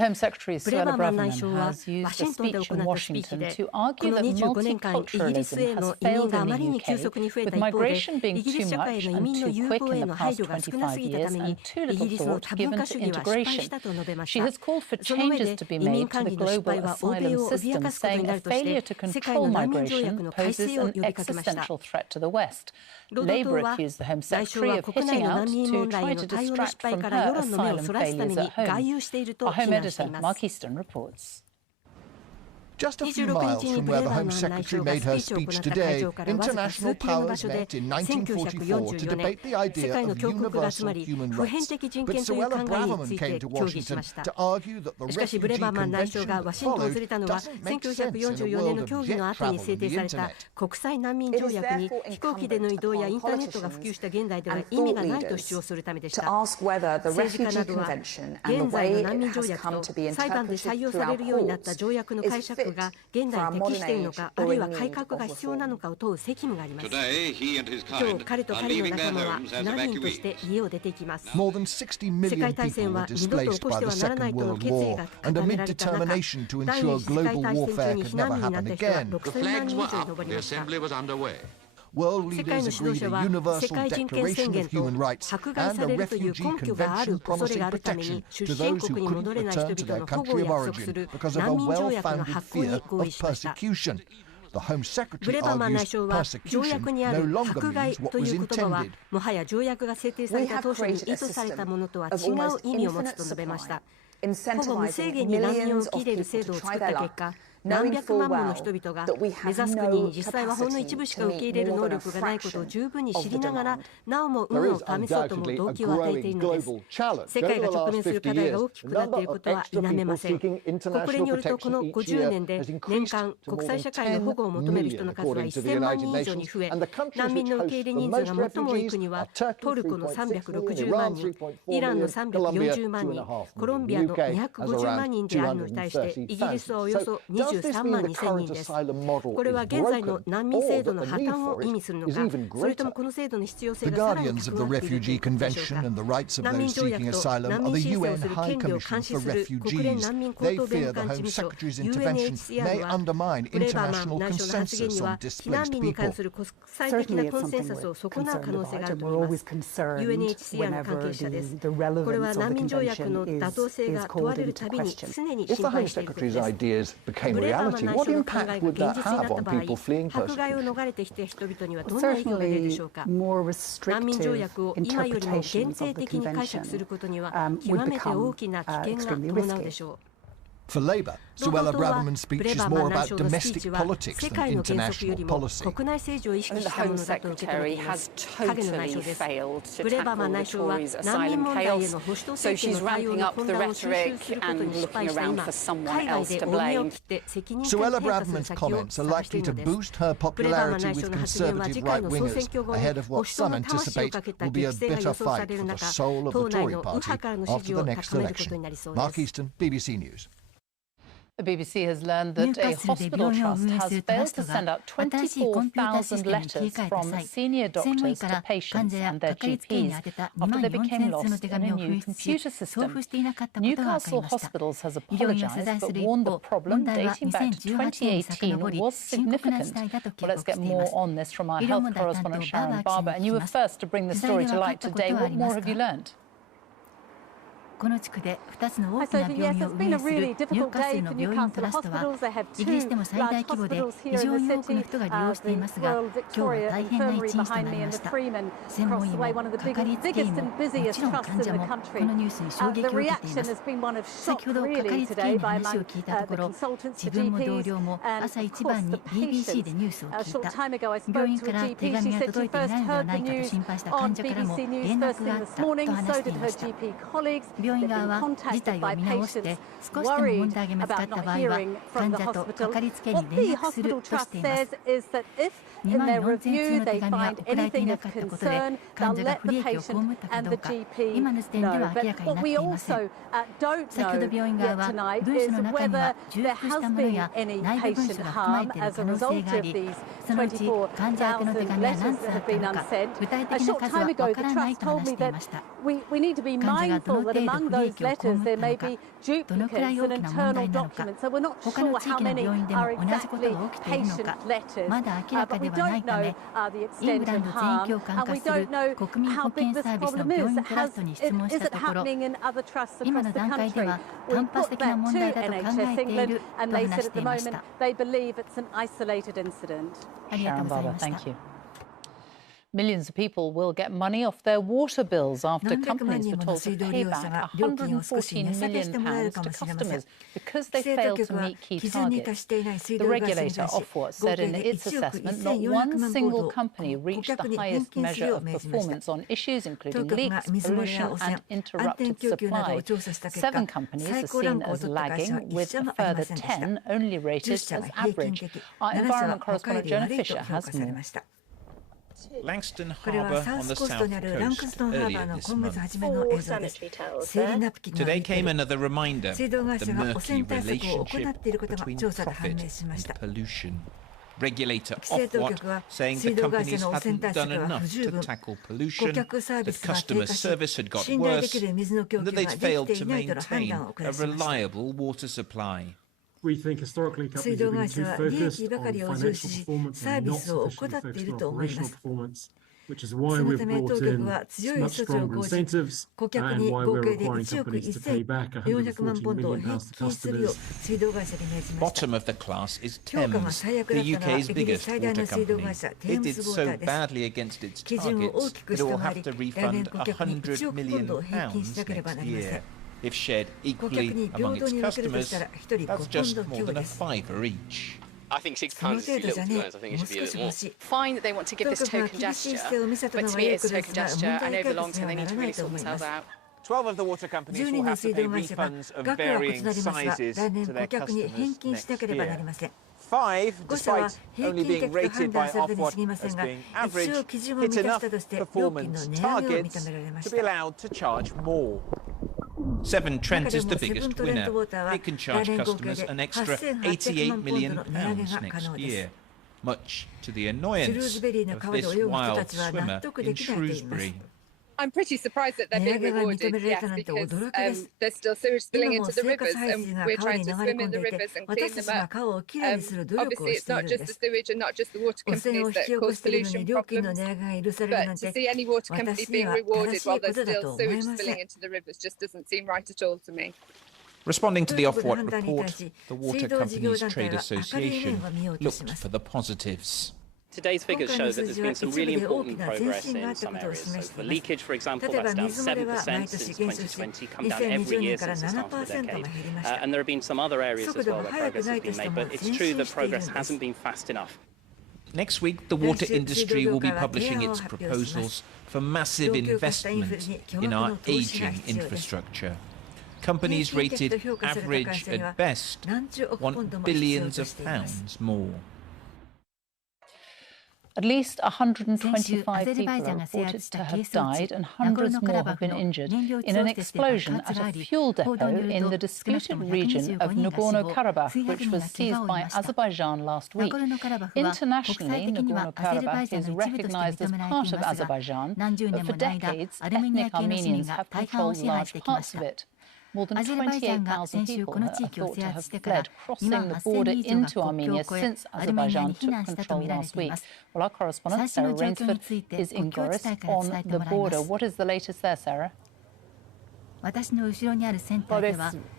Home Secretary ブレバ Suella マン Braverman 内相は has ワ used シ a ントンで speech 行 in ったスピーチ Washington で to こ argue の that 25年間イギリスへ multiculturalism の has 移民 failed があ in まり the に急 UK, 速に増え with た一方で migration being イギリ too ス社会へ much の移 and 民の too 有 quick 望 in へ the の配 past 慮が少なす 25ぎたた years め and に too イ little ギリスの thought 多文 given 化 to 主義は失敗し integration. たと述べまし She た。 has called for その上 changes で to be 移民 made to 管 the 理の失 global 敗は欧米 asylum を脅 system, かすことに saying な a るとして failure to 世界 control の難民条約 migration の改 poses 正を an 呼びかけました。 existential threat to the West. 労働党 Labour は accused the Home 内相 Secretary は of 国内 hitting の out 難民 to 問題へ try の to 対応の distract 失敗 from から世 her 論の目を asylum そらすため failures に at 外 home. 遊していると Our 非 Home 難してい Editor ま Mark す。 Easton reports. Just a few 26 miles 日に from ブ where レ the バー Home マン内 Secretary 相が made スピ her ーチを行 speech った会 today, 場からわずか international 数キロの場 powers 所で met in 1944 to 1944年 debate the 世 idea 界の of 強国が集ま universal り human 普遍 rights. 的人 But 権という Suella 考えに Braverman つい came て to 協議し Washington ました。 to argue that the しかしブレ refugee バーマン内相 convention が that ワシントンを訪 followed れたのは doesn't make sense in a 1944 年 world の of 協議の jet 後に travel 制 and the 定された internet. 国際難民条約に飛行機での移動やインターネットが普及した現代では意味がないと主張するためでした。政治家などは現在の難民条約と裁判で採用されるようになった条約の解釈が現代に適しているのか、あるいは改革が必要なのかを問う責務があります。今日彼と彼の仲間は避難民として家を出ていきます。 More than 60 million people were displaced by the Second World War, and amid determination to ensure global warfare could never happen again, The flags were up. The assembly was underway. world 世界の leaders 指導 agreed 者 a は世 universal 界人権宣 declaration 言 of と human rights 迫害 and さ a れるという refugee 根拠がある convention 恐れ promising があるため protection に to 出身 those 国 who に couldn't 戻れない人 return to 々 their の保護 country を of 約束す origin る because of a 難民条約の well-founded 発行 fear に合 of 意しました。 persecution. The Home ブ Secretary レバマン内 argues 相は条 persecution 約にあ no る longer 迫害 means what とい was う言葉は intended. もはや条約が制定された当初に意図されたものとは違う意味を持つと述べました。ほぼ無制限に難民を受け入れる制度を作った結果、何百万もの人々が目指す国に実際はほんの一部しか受け入れる能力がないことを十分に知りながら、なおも運を試そうとも動機を与えているのです。世界が直面する課題が大きくなっていることは否めません。国連によるとこの50年で年間国際社会の保護を求める人の数は1000万人以上に増え、難民の受け入れ人数が最も多い国はトルコの360万人、イランの340万人、コロンビアの250万人であるのに対してイギリスはおよそ23万2000人です。これは現在の難民制度の破綻を意味するのか、それともこの制度の必要性 The がさらに guardians 高 of ま the っている refugee のでしょう convention か。 and the rights of 難民 those 条約 seeking と asylum 難 are 民 the 申請を UN する High 権利を Commission 監視 for する国連 Refugees. 難民高 They 等弁 fear 務 the 官事 Home 務所 Secretary's intervention UNHCR may は undermine ブレバーマン international 内相の発言 consensus に on は避難 displaced 民に関 people. する国際的なコンセンサスを損なう可能性があると思います。UNHCR の関係者です。これは難民条約の妥当性が問われるたびに常に If the 心 Home 配していること Secretary's です。 ideas became ブレバーマン reality, 内 what 相の考え impact が would 現 that 実にな have った on 場合、 people fleeing 迫害を persecution? 逃れてきた人々にはどんな影響が出るでしょうか。難民条約を今よりも限定的に解釈することには極めて大きな危険が伴うでしょう。For Labour, 労 Suella 働党は Braverman's ブ speech レ is バーマ more ン内 about 相のスピー domestic チは politics 世 than 界の原則よ international りも policy. 国内政治を意識 The したも Home のだと受け止めて Secretary いま has す。影の内 totally 相です。 failed to ブレバーマ tackle ン内 the 相は Tories' 難民 asylum 問題への chaos, 保守党 so 政権 she's の対応 ramping の up 混 the 乱を収集 rhetoric すること and に失 looking 敗した around 今、 for someone 海外 else で to 大身を blame. 切って責任 Suella から変化する Braverman's 先を comments are 探してい likely る to のです。 boost her ブレバーマン popularity 内 with 相の発言は conservative 次回 right の総選 wingers 挙後に ahead of 保 what 守党 some の魂を anticipate かけた will be 激 a 戦が bitter 予想さ fight れる for the 中、 soul of 党 the 内 Tory の右 party 派からの支 after 持 the を next 高めること election. になりそう Mark です。 Easton, BBC News. The BBC has learned that a hospital trust has failed to send out 24,000 letters from senior doctors to patients and their GPs after they became lost in a new computer system. Newcastle Hospitals has apologised but warned the problem dating back to 2018 was significant. Well, let's get more on this from our health correspondent Sharon Barber. And you were first to bring the story to light today. What more have you learned? この地区で2つの大きな病院を運営するニューカッスルの病院トラストはイギリスでも最大規模で非常に多くの人が利用していますが、今日は大変な一日となりました。専門医もかかりつけ医ももちろん患者もこのニュースに衝撃を受けています。先ほどかかりつけ医の話を聞いたところ、自分も同僚も朝一番に BBC でニュースを聞いた、病院から手紙が届いていないのではないかと心配した患者からも連絡があったと話していました。病院側は事態を見直して少しでも問題が見つかった場合は患者とかかりつけに連絡するとしています。2万4000通の手紙が送られていなかったことで患者が不利益を被ったかどうか今の時点では明らかになっていません。先ほど病院側は文書の中には重複したものや内部文書が含まれている可能性があり、そのうち患者宛ての手紙は何通あったのか具体的な数はわからないと話していました。we need to be mindful that among those letters there may be duplicates and internal documents. So we're not sure how many are exactly patient letters, but we don't know the extent of harm, and we don't know how big this problem is. Is it happening in other trusts across the country? We put that to NHS England, and they said at the moment they believe it's an isolated incident. Sharon Barber, thank you. Millions of people will get money off their water bills after companies were told to pay back £114 million to customers because they failed to meet key targets. The regulator, Ofwat, said in its assessment not one single company reached the highest measure of performance on issues including leaks, pollution and interrupted supply. 7 companies are seen as lagging, with a further 10 only rated as average. Our environment correspondent Jonah Fisher has more. Langston Harbour on the south coast earlier this month. Today came another reminder, the murky relationship between profit and pollution. Regulator Ofwat saying the companies hadn't done enough to tackle pollution, that customer service had got worse, and that they'd failed to maintain a reliable water supply. We think historically companies have been too focused on financial performance and not sufficiently focused on operational performance, which is why we've brought in much stronger incentives and why we're requiring companies to pay back £140 million to customers. Bottom of the class is Thames, the UK's biggest water company. It did so badly against its targets that it will have to refund £100 million next year. If shared equally among its customers, that's just more than a £5 each. I think £6 is too little, to be honest. I think it should be a little more. Fine that they want to give this token gesture, but to me it's a token gesture, and over the long term they need to really sort themselves out. 12 of the water companies will have to pay refunds of varying sizes to their customers next year. 5, despite only being rated by Ofwat as being average, hit enough performance targets to be allowed to charge more. Severn Trent is the biggest winner. It can charge customers an extra £88 million next year, much to the annoyance of this wild swimmer in Shrewsbury. I'm pretty surprised that they're being rewarded, yes, because there's still sewage spilling into the rivers, and we're trying to swim in the rivers and clean them up. Obviously, it's not just the sewage and not just the water companies that cause pollution problems, but to see any water company being rewarded while there's still sewage spilling into the rivers just doesn't seem right at all to me. Responding to the Ofwat report, the Water Companies Trade Association looked for the positives. Today's figures show that there's been some really important progress in some areas. So for leakage, for example, that's down 7% since 2020, come down every year since the start of the decade. And there have been some other areas as well where progress has been made, but it's true that progress hasn't been fast enough. Next week, the water industry will be publishing its proposals for massive investment in our ageing infrastructure. Companies rated average at best want billions of pounds more. At least 125 people are reported to have died and hundreds more have been injured in an explosion at a fuel depot in the disputed region of Nagorno-Karabakh, which was seized by Azerbaijan last week. Internationally, Nagorno-Karabakh is recognized as part of Azerbaijan, but for decades, ethnic Armenians have controlled large parts of it. More than 28,000 people are thought to have fled, crossing the border into Armenia since Azerbaijan took control last week. Well, our correspondent, Sarah Rainsford, is in Goris on the border. What is the latest there, Sarah? Well, this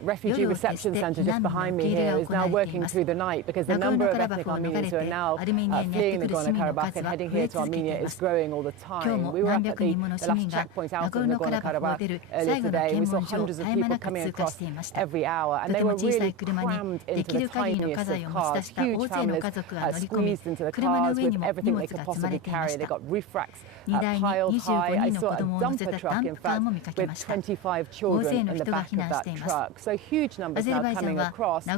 refugee reception centre just behind me here is now working through the night because the number of ethnic Armenians who are now fleeing Nagorno-Karabakh and heading here to Armenia is growing all the time. We were up at the last checkpoint out of Nagorno-Karabakh earlier today, and we saw hundreds of people coming across every hour, and they were really crammed into the tiniest of cars. Huge families squeezed into the cars with everything they could possibly carry. They got roof racks piled high. I saw a dumper truck, in fact, with 25 children in the back of that truck. So huge numbers now coming across. Now,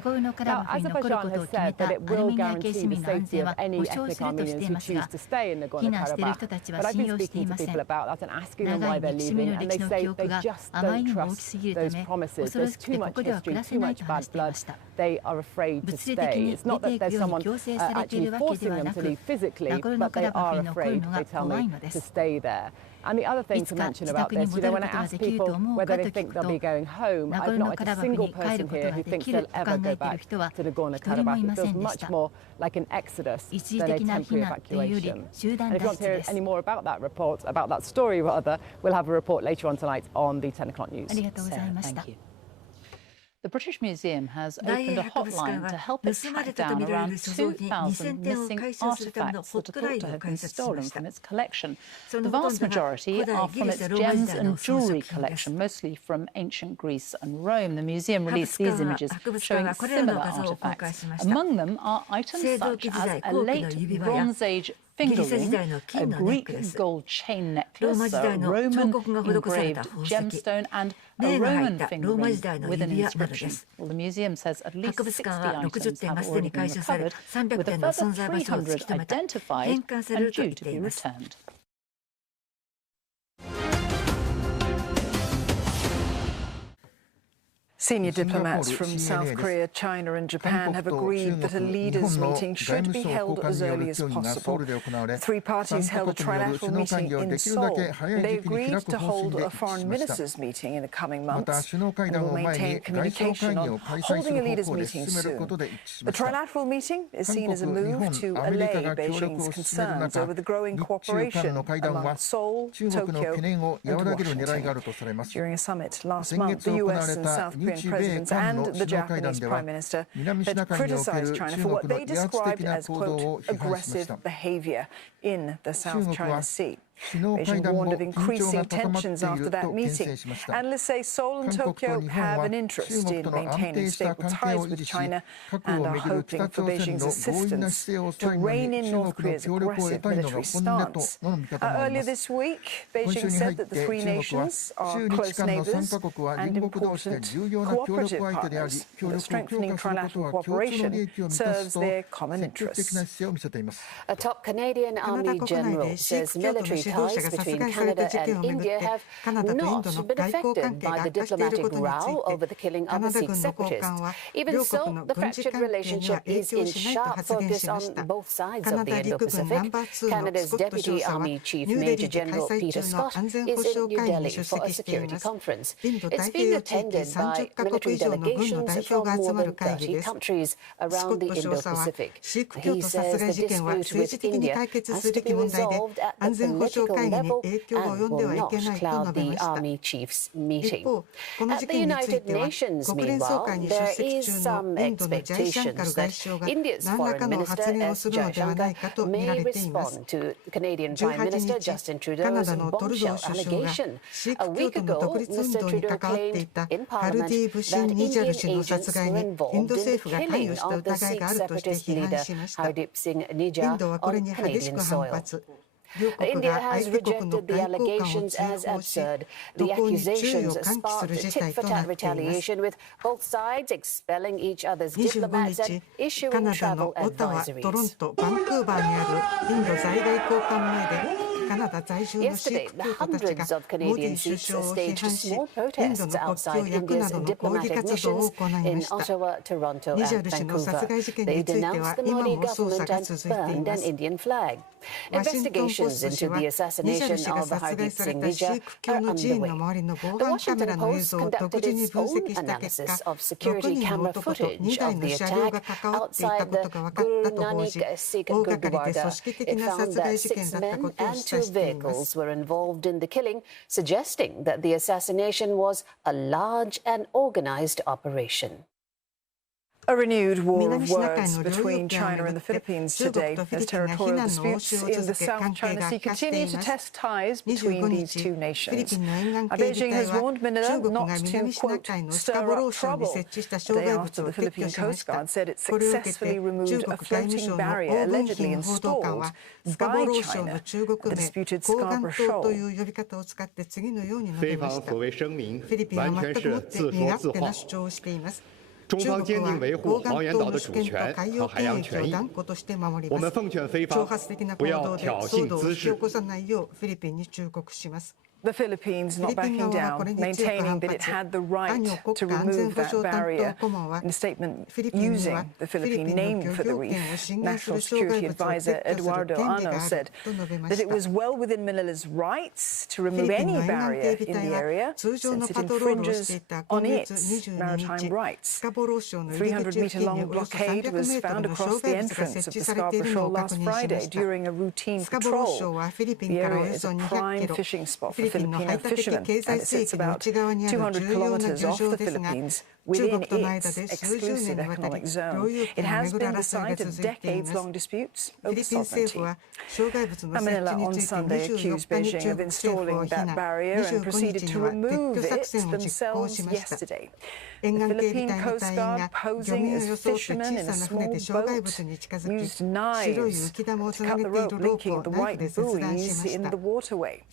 Azerbaijan has said that it will guarantee the safety of any ethnic Armenians who choose to stay in Nagorno-Karabakh. But I've been speaking to people about that and asking them why they're leaving, and they say they just don't trust those promises. There's too much history, too much bad blood. They are afraid to stay. It's not that there's someone actually forcing them to leave physically, but they are afraid, they tell me, to stay there. And the other thing to mention about this, when I ask people whether they think they'll be going home, I've not met a single person here who thinks they'll ever go back to Nagorno-Karabakh. It feels much more like an exodus than a temporary evacuation. And if you want to hear any more about that report, about that story rather, we'll have a report later on tonight on the 10 o'clock news. Thank you. The British Museum has opened a hotline to help it track down around 2,000 missing artefacts that are thought to have been stolen from its collection. The vast majority are from its gems and jewellery collection, mostly from ancient Greece and Rome. The museum released these images showing similar artefacts. Among them are items such as a late Bronze Age finger ring, a Greek gold chain necklace, a Roman engraved gemstone, and a Roman finger ring with an inscription. Well, the museum says at least 60 items have already been recovered, with a further 300 identified and due to be returned. Senior diplomats from South Korea, China and Japan have agreed that a leaders' meeting should be held as early as possible. The three parties held a trilateral meeting in Seoul. They agreed to hold a foreign ministers' meeting in the coming months and will maintain communication on holding a leaders' meeting soon. The trilateral meeting is seen as a move to allay Beijing's concerns over the growing cooperation among Seoul, Tokyo and Washington. During a summit last month, the US and South Korea presidents and the Japanese Prime Minister had criticised China for what they described as, quote, aggressive behaviour in the South China Sea. Beijing warned of increasing tensions after that meeting. Analysts say Seoul and Tokyo have an interest in maintaining stable ties with China and are hoping for Beijing's assistance to rein in North Korea's aggressive military stance. Earlier this week, Beijing said that the three nations are close neighbours and important cooperative partners. The strengthening trilateral cooperation serves their common interests. A top Canadian Army general says military ties between Canada and India have not been affected by the diplomatic row over the killing of a Sikh separatist. Even so, the fractured relationship is in sharp focus on both sides of the Indo-Pacific. Canada's Deputy Army Chief Major General Peter Scott is in New Delhi for a security conference. It's being attended by military delegations from more than 30 countries around the Indo-Pacific. He says the dispute with India has to be resolved at the political level and will not cloud the Army Chiefs meeting. At the United Nations, meanwhile, there is some expectations that India's Foreign Minister S. Jaishankar may respond to Canadian Prime Minister Justin Trudeau's bombshell allegation. A week ago, Mr. Trudeau claimed in Parliament that Indian agents were involved in the killing of the Sikh separatist leader Hardeep Singh Nijjar on Canadian soil. India has rejected the allegations as absurd. The accusations sparked tit-for-tat retaliation, with both sides expelling each other's diplomats and issuing travel advisories. Yesterday, hundreds of Canadian Sikhs staged small protests outside India's diplomatic missions in Ottawa, Toronto and Vancouver. They denounced the Modi government and burned an Indian flag. Investigations into the assassination of Hardeep Singh Nijjar are underway. The Washington Post conducted its own analysis of security camera footage of the attack outside the Guru Nanak Sikh Gurdwara. It found that 6 men and 2 vehicles were involved in the killing, suggesting that the assassination was a large and organized operation. A renewed war of words between China and the Philippines today as territorial disputes in the South China Sea continue to test ties between these two nations. Beijing has warned Manila not to, quote, stir up trouble, a day after the Philippine Coast Guard said it successfully removed a floating barrier allegedly installed by China at the disputed Scarborough Shoal. 非方所谓声明完全是自说自话。中方坚定维护黄岩岛的主权和海洋权益。我们奉劝菲方不要挑衅滋事。The Philippines not backing down, maintaining that it had the right to remove that barrier. In a statement using the Philippine name for the reef, National Security Advisor Eduardo Ano said that it was well within Manila's rights to remove any barrier in the area since it infringes on its maritime rights. A 300-meter-long blockade was found across the entrance of the Scarborough Shoal last Friday during a routine patrol. The area is a prime fishing spot for Filipino fishermen, and it sits about 200 kilometers off the Philippines within its exclusive economic zone. It has been the site of decades-long disputes over sovereignty. Manila on Sunday accused Beijing of installing that barrier and proceeded to remove it themselves yesterday. The Philippine Coast Guard, posing as fishermen in a small boat, used knives to cut the rope linking the white buoys in the waterway.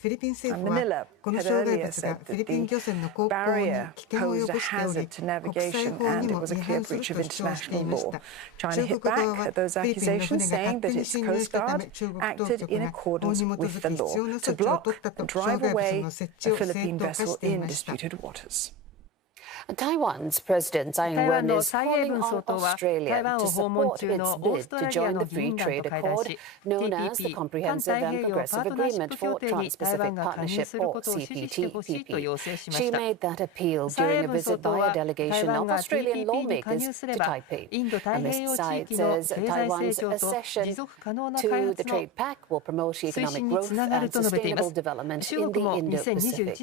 Manila had earlier said that the barrier posed a hazard to navigation and it was a clear breach of international law. China hit back at those accusations, saying that its Coast Guard acted in accordance with the law to block and drive away a Philippine vessel in disputed waters. Taiwan's President Tsai Ing-wen is calling on Australia to support its bid to join the Free Trade Accord, known as the Comprehensive and Progressive Agreement for Trans-Pacific Partnership, or CPTPP. She made that appeal during a visit by a delegation of Australian lawmakers to Taipei. Amidst Tsai says Taiwan's accession to the trade pact will promote economic growth and sustainable development in the Indo-Pacific.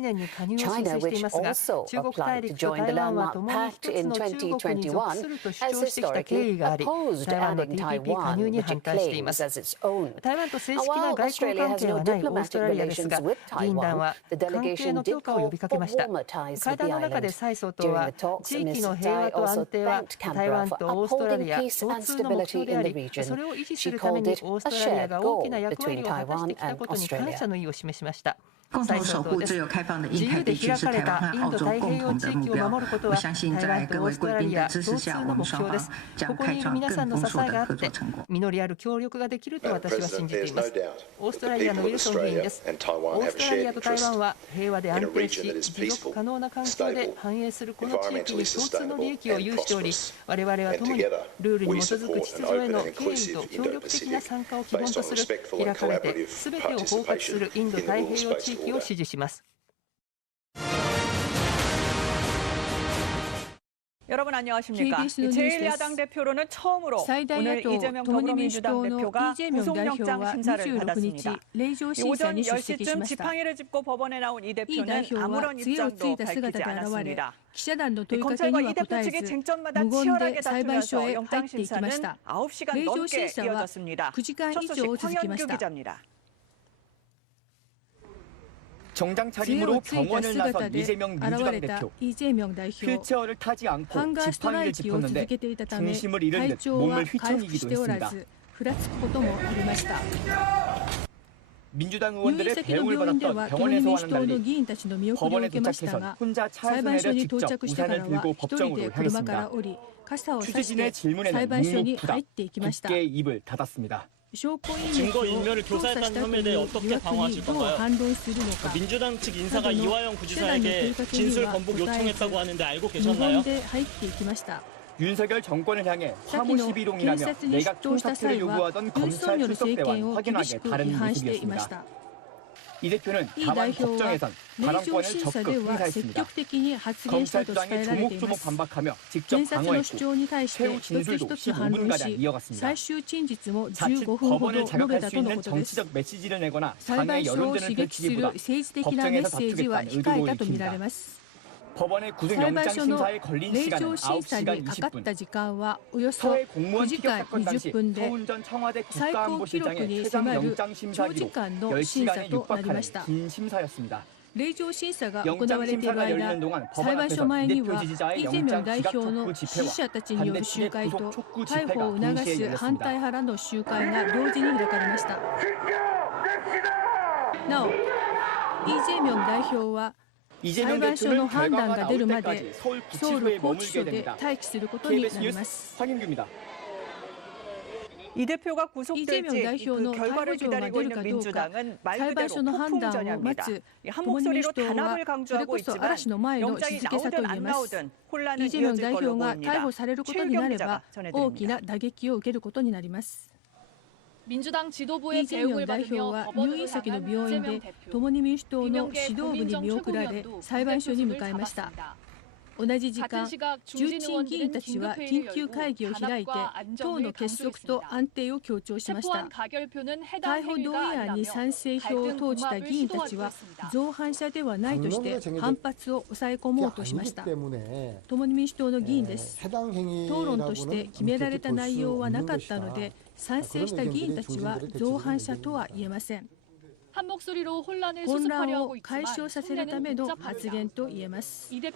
China, which also applied to join the landmark pact in 2021, has historically opposed adding Taiwan, which it claims as its own. While Australia has no diplomatic relations with Taiwan, the delegation did call for warmer ties with the island. During the talks, Ms. Tsai also thanked Canberra for upholding peace and stability in the region. She called it a shared goal between Taiwan and Australia. 共同守护自由开放的印太地区是台湾和澳洲共同的目标。我相信在各位贵宾的支持下，我们双方将开创更丰硕的合作成果。実りある協力ができると私は信じています。オーストラリアのウィルソン議員です。オーストラリアと台湾は平和で安定し、持続可能な環境で繁栄するこの地域に共通の利益を有しており、我々は共にルールに基づく秩序への敬意と協力的な参加を基本とする開かれて全てを包括するインド太平洋地域を支持します。 여러분 안녕하십니까? 제1야당 대표로는 처음으로 오늘 이재명 더불어민주당 대표가 구속영장 심사를 받았습니다. 오전 10시쯤 지팡이를 짚고 법원에 나온 이 대표는 아무런 입장도 밝히지 않았습니다. 검찰과 이 대표 측의 쟁점마다 치열하게 다투면서 영장 심사는 9시간 넘게 이어졌습니다. 첫 소식 황현규 기자입니다. 정장 차림으로 병원을 나선 이재명 민주당 대표. 휠체어를 타지 않고 지팡이를 짚었는데 중심을 잃은 듯 몸을 휘청이기도 했습니다. 민주당 의원들의 배웅을 받았던 병원에서와는 달리 법원에 도착해선 혼자 차에서 내려 직접 우산을 들고 법정으로 향했습니다. 취재진의 질문에는 묵묵부답, 깊게 입을 닫았습니다. 증거 인멸을 교사했다는 혐의에 대해 어떻게 방어하실 건가요? 민주당 측 인사가 이화영 구지사에게 진술 번복 요청했다고 하는데 알고 계셨나요? 윤석열 정권을 향해 화무시비롱이라며 내각 총사퇴를 요구하던 검찰 출석 때와 확연하게 다른 모습이었습니다. 이 대표는 다만 법정에선 발언권을 적극 행사했습니다. 검찰 주장에 조목조목 반박하며 직접 방어했고 최후 진술도 15분가량 이어갔습니다. 자칫 법원을 자극할 수 있는 정치적 메시지를 내거나 당의 여론전을 펼치기보다 법정에서 다투겠다는 의도로 읽힙니다. 법원의 구속영장 심사에 걸린 시간은 9시간 20분. 서해 공무원 피격 사건 당시 서운전 청와대 국가안보실장의 최장 영장 심사 기록 10시간에 육박하는 긴 심사였습니다. 영장 심사가 열리는 동안 법원 앞에서 이 대표 지지자의 영장 기각 촉구 집회와 반대 측의 구속 촉구 집회가 동시에 열렸습니다. 이재명 대표는 결과가 나올 때까지 서울 구치소에 머물게 됩니다. KBS 뉴스 황인규입니다. 이 대표가 구속될지 그 결과를 기다리고 있는 민주당은 말 그대로 폭풍전야입니다. 한 목소리로 단합을 강조하고 있지만 영장이 나오든 안 나오든 혼란은 이어질 걸로 보입니다. 최유경 기자가 전해드립니다. 민주당 지도부의 배웅을 받으며 법원으로 나간 이재명 대표. 共に民主党の指導部に見送られ裁判所に向かいました。同じ時間、重鎮議員たちは緊急会議を開いて党の結束と安定を強調しました。逮捕同意案に賛成票を投じた議員たちは造反者ではないとして反発を抑え込もうとしました。共に民主党の議員です。討論として決められた内容はなかったので、賛成した議員たちは造反者とは言えません。混乱を解消させるための発言と言えます。イ・ジェ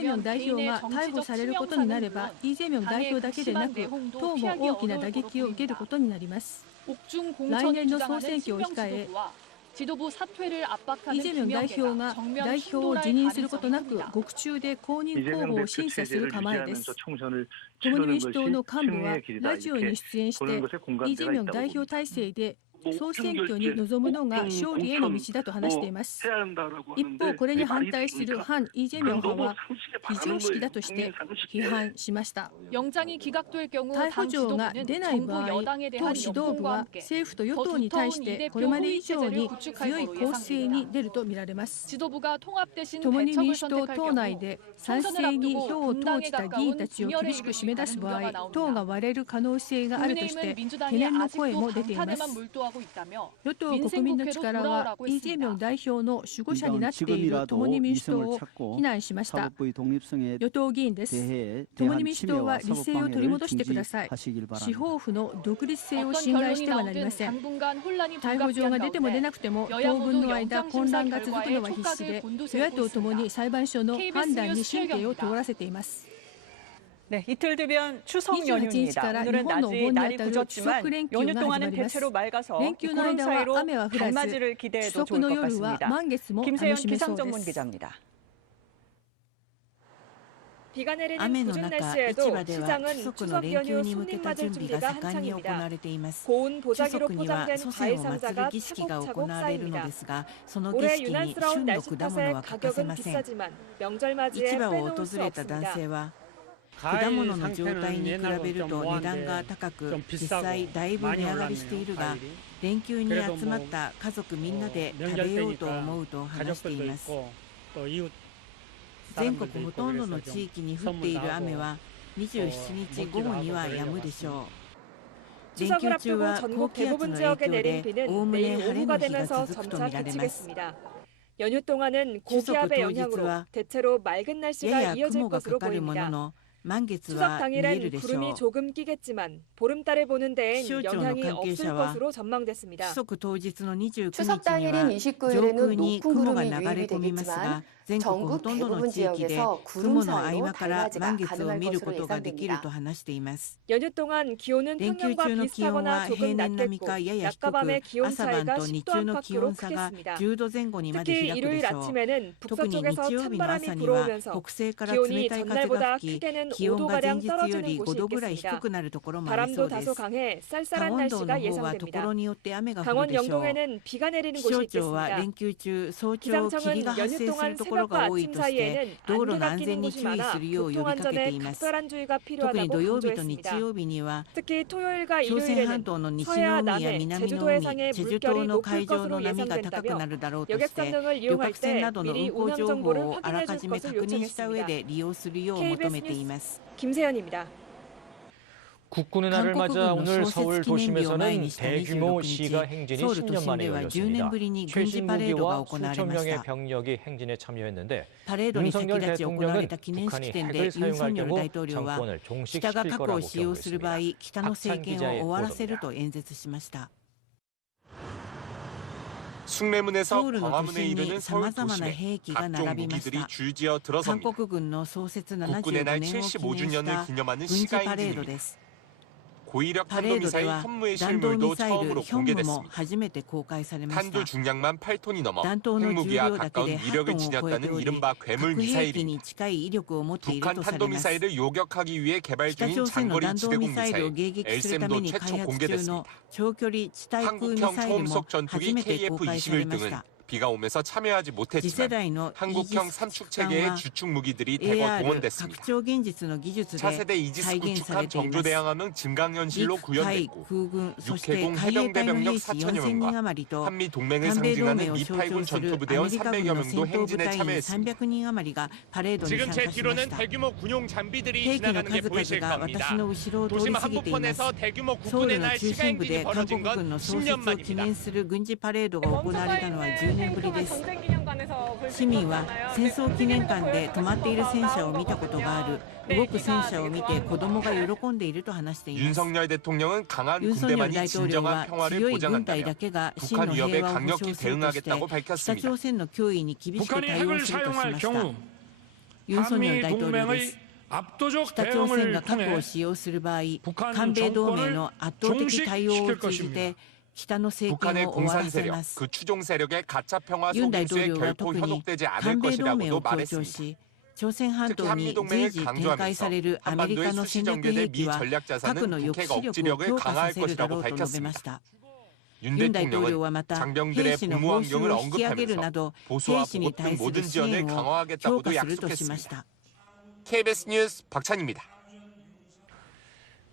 ミョン代表が逮捕されることになれば、イ・ジェミョン代表だけでなく、党も大きな打撃を受けることになります。来年の総選挙を控え、イ・ジェミョン代表が代表を辞任することなく、獄中で公認候補を審査する構えです。共に民主党の幹部はラジオに出演して、イ・ジェミョン代表体制で総選挙に臨むのが勝利への道だと話しています。一方、これに反対する反イ・ジェミョン派は非常識だとして批判しました。逮捕状が出ない場合、党指導部は政府と与党に対してこれまで以上に強い攻勢に出るとみられます。共に民主党党内で賛成に票を投じた議員たちを厳しく締め出す場合、党が割れる可能性があるとして懸念の声も出ています。与党国民の力はイ・ジェミョン代表の守護者になっている共に民主党を非難しました。与党議員です。共に民主党は理性を取り戻してください。司法府の独立性を侵害してはなりません。逮捕状が出ても出なくても当分の間混乱が続くのは必至で、与野党ともに裁判所の判断に神経を通らせています。 네, 이틀 뒤면 추석 연휴입니다. 오늘은 날이 굳었지만 연휴 동안은 대체로 맑아서 구름 사이로 달맞이를 기대해도 좋을 것 같습니다. 김세연 기상전문기자입니다. 비가 내리는 궂은 날씨에도 시장은 추석 연휴 손님 맞을 준비가 한창입니다. 고운 보자기로 포장된 과일 상자가 차곡차곡 쌓입니다. 올해 유난스러운 날씨 탓에 가격은 비싸지만 명절 맞이에 빼놓을 수 없습니다. 果物の状態に比べると値段が高く、実際だいぶ値上がりしているが、連休に集まった家族みんなで食べようと思うと話しています。全国ほとんどの地域に降っている雨は27日午後には止むでしょう。連休中は高気圧の影響でおおむね晴れの日が続くとみられます。 연휴 동안은 고기압의 영향으로 대체로 맑은 날씨가 이어질 것으로 보입니다. 추석 당일엔 구름이 조금 끼겠지만 보름달을 보는 데엔 영향이 없을 것으로 전망됐습니다. 추석 당일인 29일에는 높은 구름이 유입이 되겠지만 전국 대부분 지역에서 구름 사이로 달맞이가 가능할 것으로 예상됩니다. 연휴 동안 기온은 평년과 비슷하거나 조금 낮겠고 낮과 밤의 기온 차이가 10도 안팎으로 크겠습니다. 특히 일요일 아침에는 북서쪽에서 찬바람이 불어오면서 기온이 전날보다 크게는 5도가량 떨어지는 곳이 있겠습니다. 바람도 다소 강해 쌀쌀한 날씨가 예상됩니다. 강원 영동에는 비가 내리는 곳이 있겠습니다. 기상청은 연휴 동안 새벽과 아침 사이에는 안개가 끼는 곳이 많아 교통안전에 각별한 주의가 필요하다고 강조했습니다. 특히 토요일과 일요일에는 서해와 남해, 제주도 해상의 물결이 높을 것으로 예상된다며 여객선 등을 이용할 때 미리 운항 정보를 확인해 줄 것을 요청했습니다. KBS 김세연입니다. 국군의 날을 맞아 오늘 서울 도심에서는 대규모 시가 행진이 10년 만에 열렸습니다. 최신 무기와 수천 명의 병력이 행진에 참여했는데 윤석열 대통령은 북한이 핵을 사용할 경우 정권을 종식시킬 거라고 경고했습니다. 박찬 기자의 보도입니다. 숭례문에서 광화문에 이르는 서울 도심에 각종 무기들이 줄지어 들어섭니다. 국군의 날 75주년을 기념하는 시가 행진입니다. 고위력 パレード 탄도미사일 では 현무의 弾道ミ 실물도 サイル 처음으로 ヒョンムも 공개됐습니다. 初めて公開されました。 탄두 중량만 8톤이 넘어 弾頭の重 핵무기와 量だけ 가까운 で8 위력을 トンを超えて 지녔다는 おり、 이른바 괴물 核兵器 미사일입니다. に近い威力を持っている 북한 とされます。 탄도미사일을 요격하기 위해 개발 北 중인 朝鮮の 장거리 弾道ミサイルを 지대공 迎 미사일 撃するため LSM도 に開 최초 発中の 공개됐습니다. 長距離地対空ミ 한국형 サイルも 초음속 初 전투기 めて公開され KF-21 まし 등은 た。 비가 오면서 참여하지 次世 못했지만 代のイージ 한국형 ス 삼축 艦 체계의 は 주축 무기들이 대거 AR 동원됐습니다. 拡張現実の技術で 차세대 이지스 再現され 구축함 ていま 정조 す。 대항함은 증강현실로 陸海 구현됐고 空軍そして 육해공 海兵 해병대 隊の 병력 兵士 4,000여 4000人 명과 余りと 한미 동맹을 韓米同 상징하는 盟を象 미팔군 徴するア 전투부대원 メリカ軍 300여 の戦 명도 闘部 행진에 隊員 참여했습니다. 300人余りがパレードに 지금 参 제 加しま 뒤로는 した。 대규모 군용 장비들이 兵器の 지나가는 게 数 보이실 々が 겁니다. 私の後ろを通り 도심 過ぎています。 한복판에서 대규모 ソウル 국군의 の 날 中 시가 心部 행진이 で韓 벌어진 国軍 건 の創 10년 設を記 만입니다. 念する軍事パレードが行われたのは10年ぶりです。市民は戦争記念館で止まっている戦車を見たことがある。動く戦車を見て子供が喜んでいると話しています。 윤석열 대통령은 강한 ユン・ソンニョル 군대만이 大統領 진정한 は 평화를 強い軍隊 보장한다며 だけが真 북한 の 위협에 平和を保 강력히 障するとして 대응하겠다고 北 밝혔습니다. 朝鮮の脅威に厳しく 북한이 対応 핵을 するとしま 사용할 した。 경우 ユン・ソンニョル 한미 大統領で 동맹의 す。 압도적 北朝鮮 대응을 が核を 통해 使用する場合、 북한 韓米同盟 정권을 の圧倒的対応を 종식시킬 通じて 것입니다. 北の政権 북한의 を終わら 공산 せ 세력, ます。 그 추종 세력의 가짜 평화 ユン大統 속임수에 領は 결코 特に 현혹되지 않을 韓米同盟 것이라고도 を強調 말했습니다. し、朝鮮半 특히 島に 한미 随 동맹을 時展開さ 강조하면서 れるアメリカ 한반도의 の戦略 수시정계대 兵器 미 は 전략 核 자산은 の抑 북핵 止力を 억지력을 強化さ 강화할 せるだろ 것이라고 うと述べま 밝혔습니다. した。 윤 ユン大統領は 대통령은 また、兵 장병들의 士の 복무 報酬 환경을 を引き上げるな 언급하면서 ど、 보수와 兵士に 보호 등 対する 모든 支 지원을 援を強 강화하겠다고도 化するとしまし 약속했습니다. た。 KBS 뉴스 박찬입니다.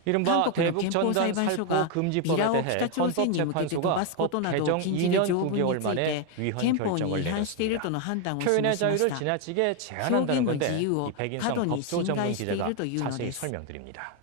이른바 한국의 대북 전단憲法裁判所 살포 が 금지법에 미라오 대해北朝鮮に向けて飛ば 헌법재판소가 すこと 법 などを 개정 禁じる 2년 条文に 9개월 ついて 만에 위헌 憲法に 결정을 違反している 내렸습니다. との判断を 표현의 示しまし 자유를 た。 지나치게 제한한다는 表現の 건데 自由を 이 백인성 過度に 법조 侵 전문 害してい 기자가 るというの 자세히 です。 설명드립니다.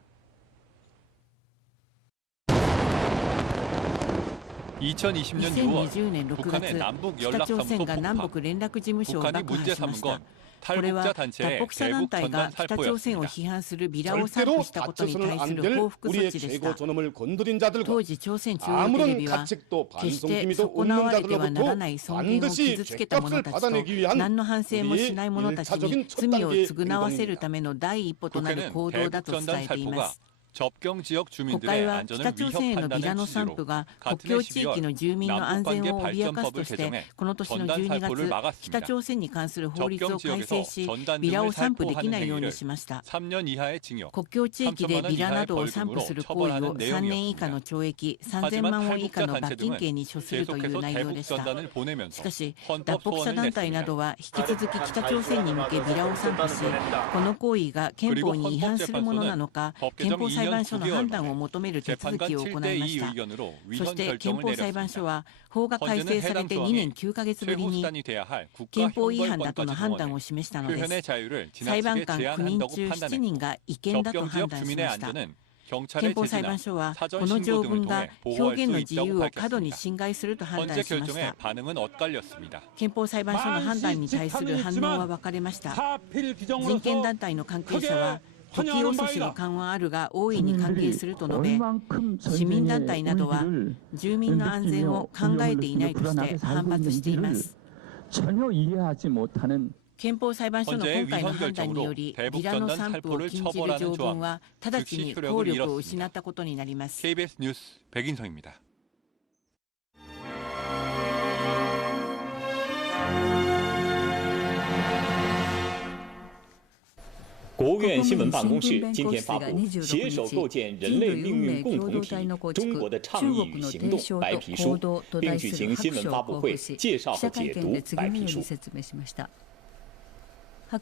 2020년 6월 2020年6 북한의 月、 남북 北朝鮮 연락사무소 が南 폭파. 北連絡事務所を 북한이 爆破 문제 しま 삼은 し 건 た。これは 탈북자 脱 단체의 北者団 대북 体 전단 が北朝鮮を 살포였습니다. 批判するビラを散 절대로 布したことに 다쳐서는 対す 안 る 될 報復措 우리의 置でし 최고 た。 존엄을 건드린 자들과 当時朝鮮中央テレ 아무런 ビは 가책도 決して 반성심이도 損な 없는 われてはなら 자들로부터 ない尊厳を 반드시 傷つけた者 죄값을 たち 받아내기 と 위한 何の反省もしない者たちに 일차적인 罪を 첫 償わせる 단계의 ための第一歩となる 국회는 行動だ 대북 と伝 전단 えていま 살포가 す。 접경 지역 国会 주민들의 は 안전을 北朝鮮へのビラ 위협한다는 の散 취지로 布が国 같은 境 해 地域 12월 の住民の安全 남북관계 を脅かすと 발전법을 して 개정해 この年の 전단 12 살포를 月 막았습니다. 北朝鮮に関する法律を 접경 改正 지역에서 し 전단 ビラ 등을 を散布でき 살포하는 ないように 행위를 しました。 3년 이하의 징역, 国境地域で 3천만 원 ビラな 이하의 どを散布 벌금으로 する行為を 처벌하는 3年以下 내용이었습니다. の懲役3000 하지만 万ウォン以下 탈북자 の罰 단체 金 등은 刑に処するという 계속해서 内容 대북 でした。 전단을 し 보내면서 かし、 헌법 脱北者 소원을 団体な 냈습니다. どは引き続き北朝鮮に向けビラを散布し、この行為が憲法に違反するものなのか、憲法裁判所の判断を求める手続きを行いました。そして憲法裁判所は法が改正されて2年9ヶ月ぶりに憲法違反だとの判断を示したのです。裁判官9人中7人が違憲だと判断しました。憲法裁判所はこの条文が表現の自由を過度に侵害すると判断しました。憲法裁判所の判断に対する反応は分かれました。人権団体の関係者は時遅しの感はあるが大いに関係すると述べ、市民団体などは住民の安全を考えていないとして反発しています。憲法裁判所の今回の判断によりビラの散布を禁じる条文は直ちに効力を失ったことになります。 KBS 뉴스 백인성입니다.《国务院新闻办公室今天发布《携手构建人类命运共同体：中国的倡议与行动》白皮书，并举行新闻发布会，介绍和解读白皮书。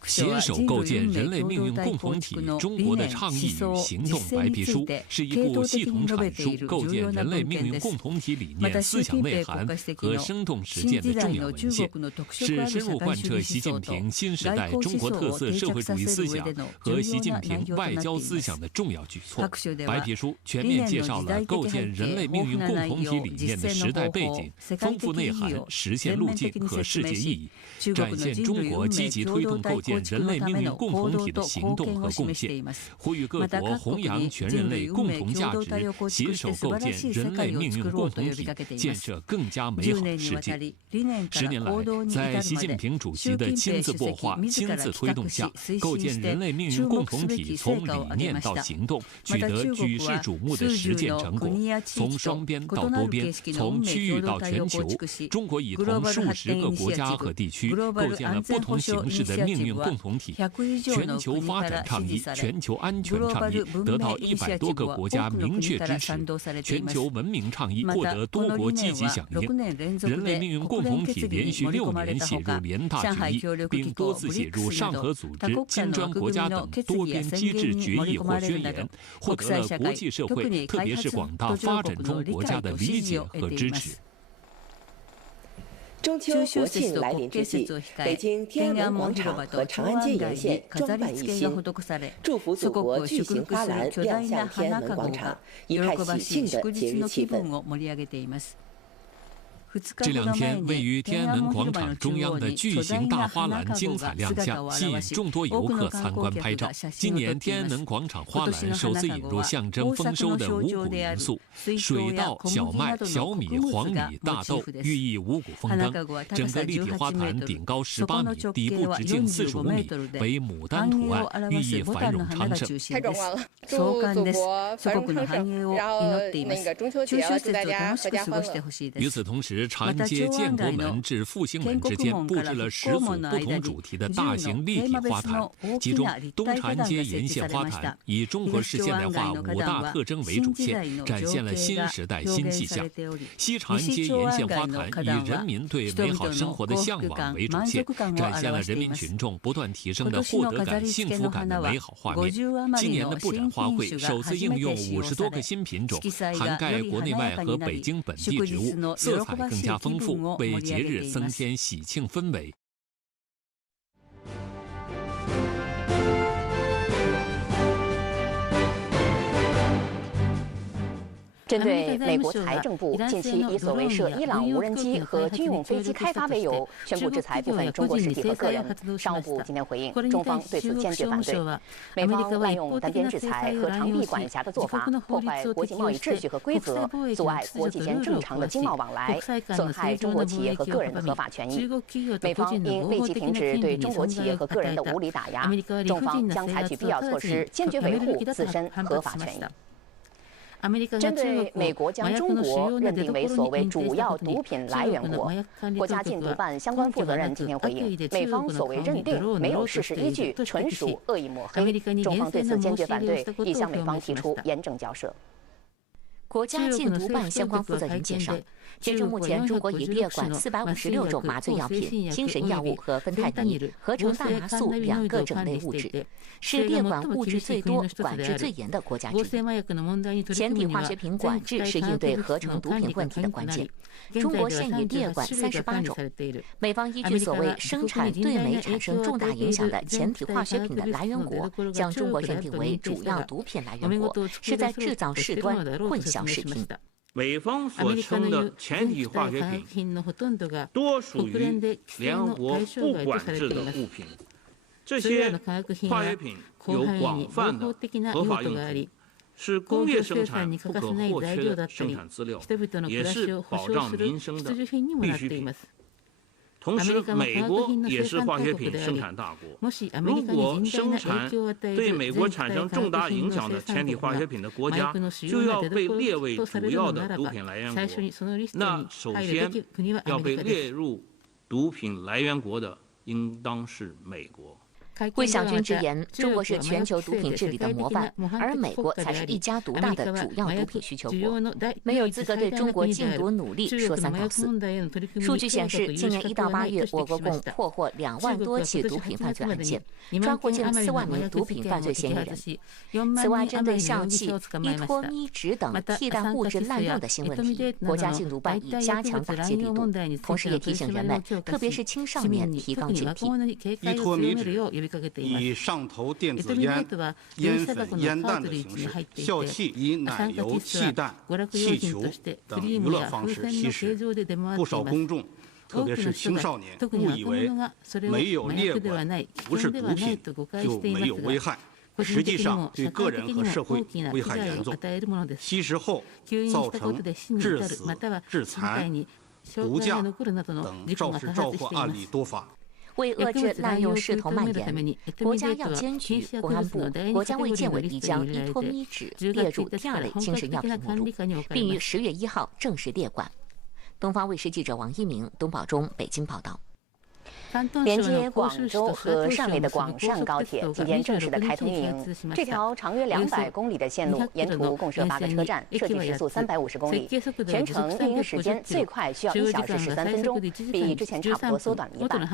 携手构建人类命运共同体：中国的倡议与行动白皮书是一部系统阐述构建人类命运共同体理念思想内涵和生动实践的重要文献，是深入贯彻习近平新时代中国特色社会主义思想和习近平外交思想的重要举措。白皮书全面介绍了构建人类命运共同体理念的时代背景、丰富内涵、实现路径和世界意义，展现中国积极推动构构建人类命运共同体的行动和贡献，呼吁各国弘扬全人类共同价值，携手构建人类命运共同体，建设更加美好的世界。10年来，在习近平主席的亲自擘画、亲自推动下，构建人类命运共同体从理念到行动取得举世瞩目的实践成果。从双边到多边，从区域到全球，中国已同数十个国家和地区构建了不同形式的命运共同体。全球发展倡议、全球安全倡议得到100多个国家明确支持，全球文明倡议获得多国积极响应。人类命运共同体连续6年写入联大决议，并多次写入上合组织、金砖国家等多边机制决议或宣言，获得了国际社会，特别是广大发展中国家的理解和支持。中秋国庆来临之际，北京天安门广场和长安街沿线装扮一新，祝福祖国巨型花篮亮相天安门广场，一派喜庆的节日气氛。这2天，位于天安门广场中央的巨型大花篮精彩亮相，吸引众多游客参观拍照。今年天安门广场花篮首次引入象征丰收的五谷元素：水稻、小麦、小米、黄米、大豆，寓意五谷丰登。整个立体花坛顶高18米，底部直径45米，为牡丹图案，寓意繁荣昌盛。太壮观了！祝祖国繁荣昌盛，然后那个中秋节了，祝大家阖家欢乐。与此同时，长安街建国门至复兴门之间布置了10组不同主题的大型立体花坛，其中东长安街沿线花坛以中国式现代化5大特征为主线，展现了新时代新气象；西长安街沿线花坛以人民对美好生活的向往为主线，展现了人民群众不断提升的获得感、幸福感的美好画面。今年的布展花卉首次应用50多个新品种，涵盖国内外和北京本地植物，色彩更加丰富，为节日增添喜庆氛围。针对美国财政部近期以所谓涉伊朗无人机和军用飞机开发为由，宣布制裁部分中国实体和个人，商务部今天回应，中方对此坚决反对。美方滥用单边制裁和长臂管辖的做法，破坏国际贸易秩序和规则，阻碍国际间正常的经贸往来，损害中国企业和个人的合法权益。美方应立即停止对中国企业和个人的无理打压，中方将采取必要措施，坚决维护自身合法权益。针对美国将中国认定为所谓主要毒品来源国，国家禁毒办相关负责人今天回应，美方所谓认定没有事实依据，纯属恶意抹黑，中方对此坚决反对，已向美方提出严正交涉。国家禁毒办相关负责人介绍，截至目前，中国已列管456种麻醉药品、精神药物和芬太尼、合成大麻素2个种类物质，是列管物质最多、管制最严的国家之一。前体化学品管制是应对合成毒品问题的关键。中国现已列管38种。美方依据所谓生产对美产生重大影响的前体化学品的来源国，将中国认定为主要毒品来源国，是在制造事端混淆视听。美方所称的前体化学品，多属于联合国不管制的物品。这些化学品有广泛的合法用途，是工业生产不可或缺的生产资料，也是保障民生的必需品。同时，美国也是化学品生产大国。如果生产对美国产生重大影响的前体化学品的国家就要被列为主要的毒品来源国，那首先要被列入毒品来源国的应当是美国。魏小军直言，中国是全球毒品治理的模范，而美国才是一家独大的主要毒品需求国，没有资格对中国禁毒努力说三道四。数据显示，今年1到8月，我国共破获2万多起毒品犯罪案件，抓获近4万名毒品犯罪嫌疑人。此外，针对笑气、依托咪酯等替代物质滥用的新问题，国家禁毒办已加强打击力度，同时也提醒人们，特别是青少年提高警惕。依托咪酯以上头电子烟、烟粉、烟弹的形式，笑气以奶油、气弹、气球等娱乐方式吸食，不少公众，特别是青少年误以为没有列管不是毒品就没有危害，实际上对个人和社会危害严重，吸食后造成致死、致残、毒驾等肇事肇祸案例多发。为遏制滥用势头蔓延，国家药监局、公安部、国家卫健委已将依托咪酯列入第2类精神药品目录，并于10月1号正式列管。东方卫视记者王一鸣、东宝中北京报道。连接广州和上海的广汕高铁今天正式的开通运营。这条长约200公里的线路，沿途共设8个车站，设计时速350公里，全程运营时间最快需要1小时13分钟，比之前差不多缩短了一半。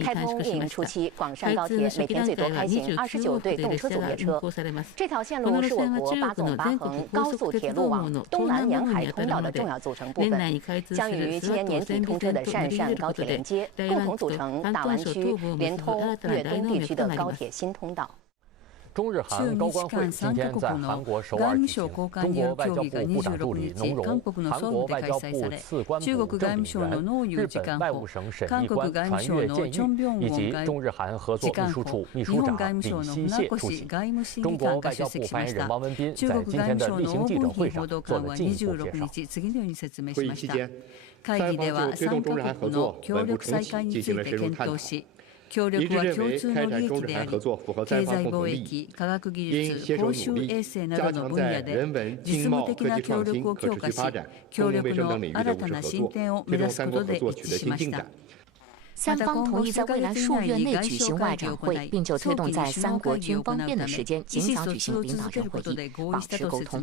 开通运营初期，广汕高铁每天最多开行29对动车组列车。这条线路是我国8纵8横高速铁路网东南沿海通道的重要组成部分，将与今年年底通车的汕汕高铁连接，共同组成大湾区连通粤东地区的高铁新通道。中日韩高官会今天在韩国首尔举行，中国外交部部长助理农荣、韩国外交部次官部郑炳元、日本外务省审议官团越健裕以及中日韩合作秘书处秘书长李希谢出席。中国外交部发言人汪文斌在今天的例行记者会上做了进一步介绍。会议期间，三方就推动中日韩合作稳步重启进行了深入探讨。一致认为，开展中日韩合作符合三方共同利益，应携手努力，加强在人文、经贸、科技创新、可持续发展、公共卫生等领域的务实合作，推动三国合作取得新进展。三方同意在未来数月内举行外长会，并就推动在三国均方便的时间尽早举行领导人会议保持沟通。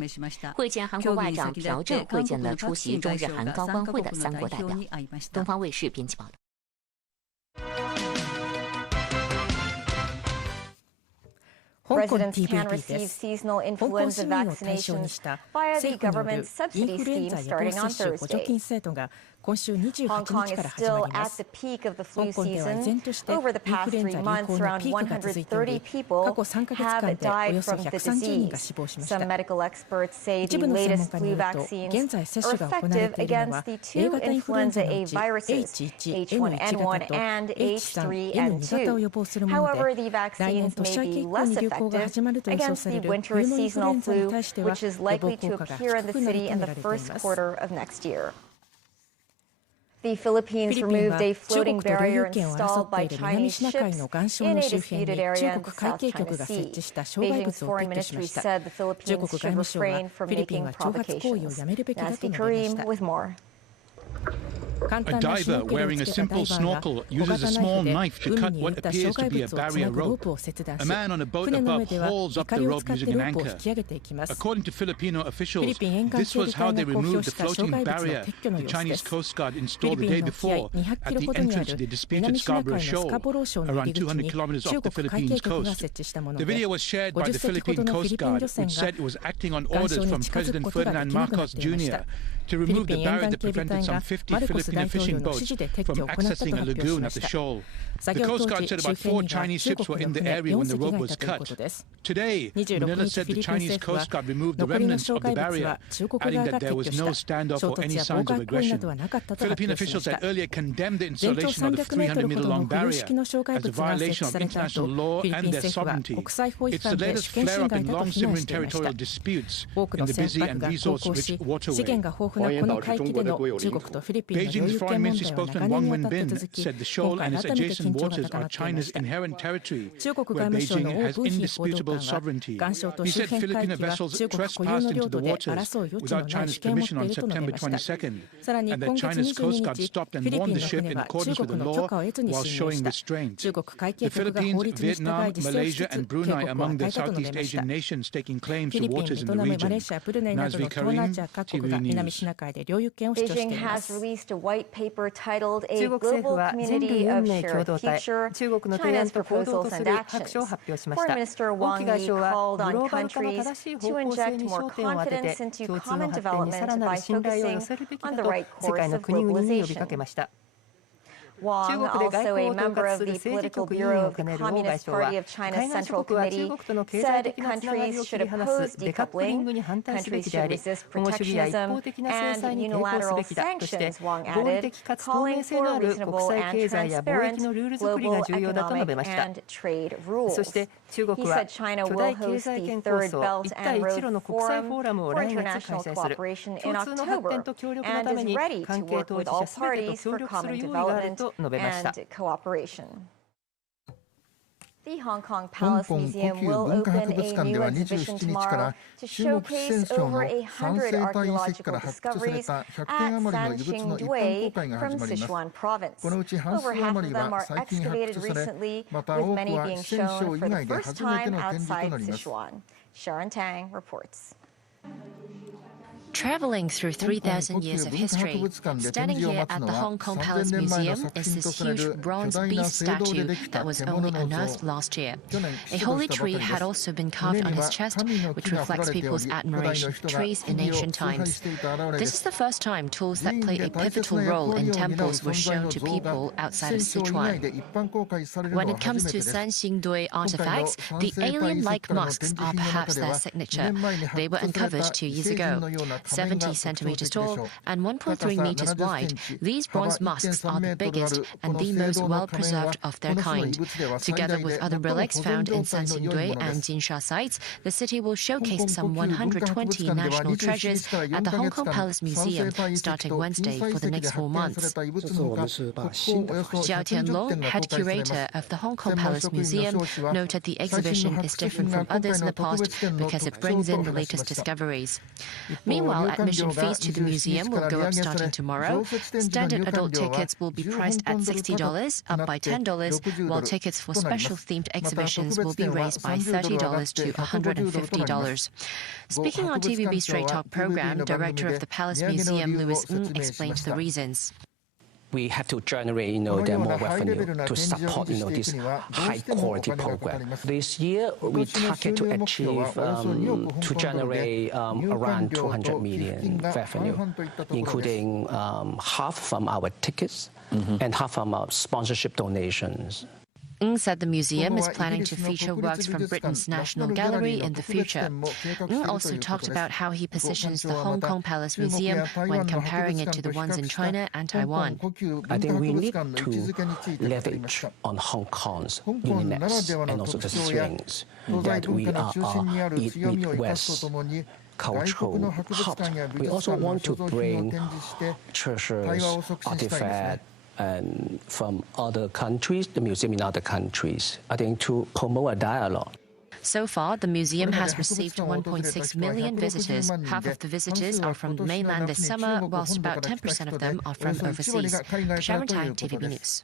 会见韩国外长朴正会见了出席中日韩高官会的三国代表。东方卫视编辑报道。Residents can receive seasonal influenza vaccinations via the government subsidy scheme starting on Thursday. Hong Kong is still at the peak of the flu season. Over the past 3 months, around 130 people have died from the disease. Some medical experts say the latest flu vaccines are effective against the two influenza A viruses, H1N1 and H3N2. However, the vaccines may be less effective against the winter seasonal flu, which is likely to appear in the city in the first quarter of next year. The Philippines removed a floating barrier installed by Chinese ships in a disputed area in the South China Sea. Beijing's foreign ministry said the Philippines should refrain from making provocations. Nasty Karim with more. A diver wearing a simple snorkel uses a small knife to cut what appears to be a barrier rope. A man on a boat above hauls up the rope using an anchor. According to Filipino officials, this was how they removed the floating barrier the Chinese Coast Guard installed the day before at the entrance to the disputed Scarborough Shoal, around 200 kilometers off the Philippines coast. The video was shared by the Philippine Coast Guard, which said it was acting on orders from President Ferdinand Marcos Jr. to remove the barrier that prevented some 50 Filipino fishing boats from accessing a lagoon at the shoal. The Coast Guard said about 4 Chinese ships were in the area when the rope was cut. Today, Manila said the Chinese Coast Guard removed the remnants of the barrier, adding that there was no standoff or any signs of aggression. Philippine officials had earlier condemned the installation of the 300-meter-long barrier as a violation of international law and their sovereignty. It's the latest flare-up in long-simmering territorial disputes in the busy and resource-rich waterway. Beijing's Foreign Ministry spokesman Wang Wenbin said the shoal and its adjacent waters are China's inherent territory, where Beijing has indisputable sovereignty. He said Filipino vessels trespassed into the waters without China's permission on September 22nd, and that China's Coast Guard stopped and warned the ship in accordance with the law while showing restraint. The Philippines, Vietnam, Malaysia and Brunei among the Southeast Asian nations taking claims to waters in the region. Nazvi Karim, TV News. Beijing has released a white paper titled A Global Community of Shared Future, China's Proposals and Actions. Foreign Minister Wang Yi called on countries to inject more confidence into common development by focusing on the right course of globalization. Wang, also a member of the Political Bureau of the Communist Party of China's Central Committee, said countries should oppose decoupling, countries should resist protectionism and unilateral sanctions, Wang added, calling for reasonable and transparent global economic and trade rules. He said China will host the Third Belt and Road Forum for International Cooperation in October and is ready to work with all parties for common development and cooperation. The Hong Kong Palace Museum will open a new exhibition tomorrow to showcase over 100 archaeological discoveries at Sanxingdui from Sichuan Province. Over half of them are excavated recently, with many being shown for the first time outside Sichuan. Sharon Tang reports. Traveling through 3,000 years of history, standing here at the Hong Kong Palace Museum is this huge bronze beast statue that was only unearthed last year. A holy tree had also been carved on his chest, which reflects people's admiration for trees in ancient times. This is the first time tools that play a pivotal role in temples were shown to people outside of Sichuan. When it comes to Sanxingdui artifacts, the alien-like masks are perhaps their signature. They were uncovered 2 years ago. 70 centimeters tall and 1.3 meters wide, these bronze masks are the biggest and the most well-preserved of their kind. Together with other relics found in Sanxingdui and Jinsha sites, the city will showcase some 120 national treasures at the Hong Kong Palace Museum starting Wednesday for the next 4 months. Xiao Tianlong, head curator of the Hong Kong Palace Museum, noted the exhibition is different from others in the past because it brings in the latest discoveries. Meanwhile, admission fees to the museum will go up starting tomorrow. Standard adult tickets will be priced at $60, up by $10, while tickets for special themed exhibitions will be raised by $30 to $150. Speaking on TVB Straight Talk program, director of the Palace Museum, Louis Ng, explained the reasons. We have to generate, the more revenue to support, this high-quality program. This year, we target to achieve, to generate around 200 million revenue, including half from our tickets and half from our sponsorship donations. Ng said the museum is planning to feature works from Britain's National Gallery in the future. Ng also talked about how he positions the Hong Kong Palace Museum when comparing it to the ones in China and Taiwan. I think we need to leverage on Hong Kong's uniqueness and also the strengths that we are a Midwest cultural hub. We also want to bring treasures, artifacts, and from other countries, the museum in other countries, I think to promote a dialogue. So far, the museum has received 1.6 million visitors. Half of the visitors are from the mainland this summer, whilst about 10% of them are from overseas. Sharon Tang, TVB News.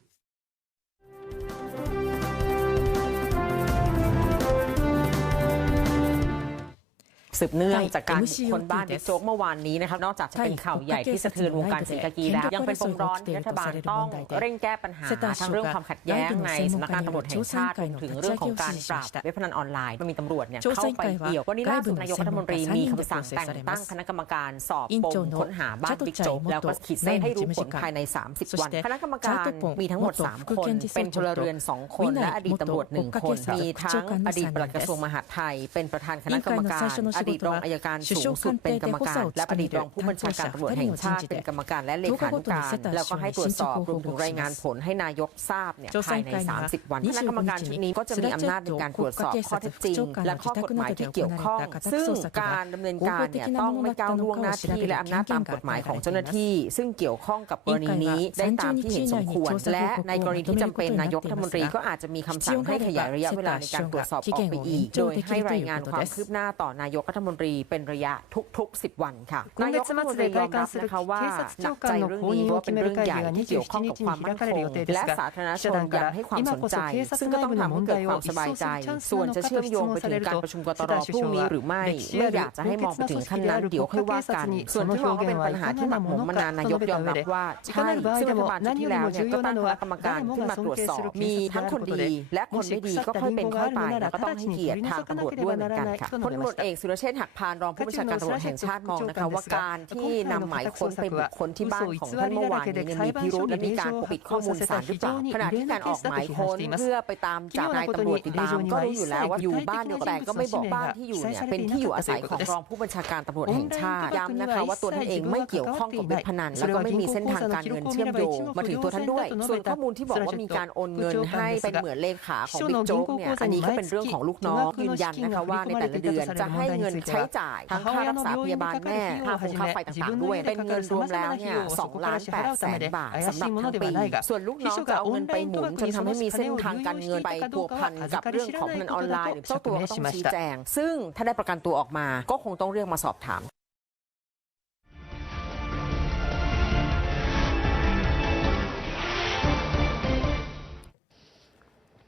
สืบเนื่องจากการคนบ้านบิ๊กโจ๊กเมื่อวานนี้นะครับนอกจากจะเป็นข่าวใหญ่ที่สะเทือนวงการศรีกากีแล้วยังเป็นปมร้อนที่รัฐบาลต้องเร่งแก้ปัญหาทั้งเรื่องความขัดแย้งในสำนักงานตำรวจแห่งชาติรวมถึงเรื่องของการปราบเว็บพนันออนไลน์มันมีตำรวจเข้าไปเกี่ยววันนี้ล่าสุดนายกรัฐมนตรีมีคำสั่งแต่งตั้งคณะกรรมการสอบปมค้นหาบ้านบิ๊กโจ๊กแล้วก็ขีดเส้นให้รู้ผลภายใน30 วันคณะกรรมการมีทั้งหมด3 คนเป็นพลเรือน2 คนและอดีตตำรวจ1 คนมีทั้งอดีตปลัดกระทรวงมหาดไทยเป็นประธานคณะกรรมการอดีตรองอัยการสูงสุดเป็นกรรมการและอดีตรองผู้บัญชาการตำรวจแห่งชาติเป็นกรรมการและเลขานุการแล้วก็ให้ตรวจสอบรวมถึงรายงานผลให้นายกทราบภายใน30 วันคณะกรรมการชุดนี้ก็จะมีอำนาจในการตรวจสอบข้อเท็จจริงและข้อกฎหมายที่เกี่ยวข้องซึ่งการดำเนินการต้องไม่ก้าวล่วงหน้าที่และอำนาจตามกฎหมายของเจ้าหน้าที่ซึ่งเกี่ยวข้องกับกรณีนี้ได้ตามที่เห็นสมควรและในกรณีที่จำเป็นนายกรัฐมนตรีก็อาจจะมีคำสั่งให้ขยายระยะเวลาในการตรวจสอบออกไปอีกโดยให้รายงานความคืบหน้าต่อนายกรัฐมนตรีเป็นระยะทุก10 วันค่ะนายกรัฐมนตรียอมรับนะคะว่าหนักใจเรื่องนี้ว่าเป็นเรื่องใหญ่ที่เกี่ยวข้องกับความมั่นคงและสาธารณชนยังให้ความสนใจซึ่งก็ต้องทำให้เกิดความสบายใจส่วนจะเชื่อมโยงไปถึงการประชุมกตรพรุ่งนี้หรือไม่ไม่อยากจะให้มองไปถึงขั้นนั้นเดี๋ยวค่อยว่ากันส่วนที่มองว่าเป็นปัญหาที่หมักหมมมานานนายกยอมรับว่าใช่ซึ่งรัฐบาลชุดที่แล้วก็ตั้งคณะกรรมการขึ้นมาตรวจสอบมีทั้งคนดีและคนไม่ดีก็ค่อยเป็นค่อยไปแล้วก็ต้องให้เกียรติทางตำรวจด้วยเหมือนกันค่ะพลตำรวจเอกสุร เช่นหักพานรองผู้บัญชาการตำรวจแห่งชาติมองนะคะว่าการที่นำหมายค้นไปบุคคลที่บ้านของท่านเมื่อวานนี้มีพิรุธและมีการปกปิดข้อมูลศาลหรือเปล่าขณะที่การออกหมายค้นเพื่อไปตามจับนายตำรวจติดตามก็รู้อยู่แล้วว่าอยู่บ้านเดียวกันแต่ก็ไม่บอกบ้านที่อยู่เนี่ยเป็นที่อยู่อาศัยของรองผู้บัญชาการตำรวจแห่งชาติย้ำนะคะว่าตัวท่านเองไม่เกี่ยวข้องกับเว็บพนันแล้วก็ไม่มีเส้นทางการเงินเชื่อมโยงมาถึงตัวท่านด้วยส่วนข้อมูลที่บอกว่ามีการโอนเงินให้เป็นเหมือนเลขาของบิ๊กโจ๊กเนี่ยอันนี้ก็เป็นเรื่องของลูกน้องยืนยันนะคะว่าในแต่ละเดือนจะให้เงินใช้จ่ายทั้งค่ารักษาพยาบาลแม่ค่าไฟต่างๆด้วยเป็นเงินรวมแล้วเนี่ย2,800,000 บาทสำหรับทั้งปีส่วนลูกน้องจะเอาเงินไปหมุนจนทำให้มีเส้นทางการเงินไปพัวพันกับเรื่องของพนันออนไลน์หรือเจ้าตัวก็ต้องชี้แจงซึ่งถ้าได้ประกันตัวออกมาก็คงต้องเรียกมาสอบถาม